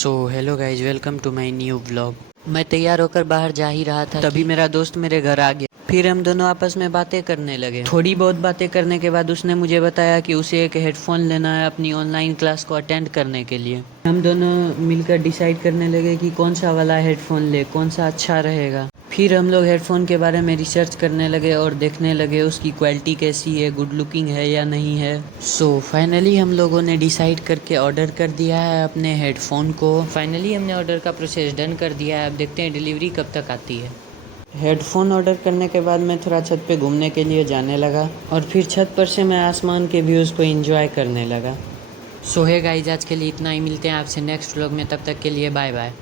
So hello guys, welcome to my new vlog. मैं तैयार होकर बाहर जा ही रहा था, तभी मेरा दोस्त मेरे घर आ गया। फिर हम दोनों आपस में बातें करने लगे। थोड़ी बहुत बातें करने के बाद उसने मुझे बताया कि उसे एक हेडफोन लेना है अपनी ऑनलाइन क्लास को अटेंड करने के लिए। हम दोनों मिलकर डिसाइड करने लगे कि कौन सा वाला हेडफोन ले, कौन सा अच्छा रहेगा। फिर हम लोग हेडफोन के बारे में रिसर्च करने लगे और देखने लगे उसकी क्वालिटी कैसी है, गुड लुकिंग है या नहीं है। सो फाइनली हम लोगों ने डिसाइड करके ऑर्डर कर दिया है अपने हेडफोन को। फाइनली हमने ऑर्डर का प्रोसेस डन कर दिया है। अब देखते हैं डिलीवरी कब तक आती है। हेडफोन ऑर्डर करने के बाद मैं थोड़ा छत पे घूमने के लिए जाने लगा और फिर छत पर से मैं आसमान के व्यूज़ को एंजॉय करने लगा। सो है गाइस, आज के लिए इतना ही। मिलते हैं आपसे नेक्स्ट व्लॉग में, तब तक के लिए बाय बाय।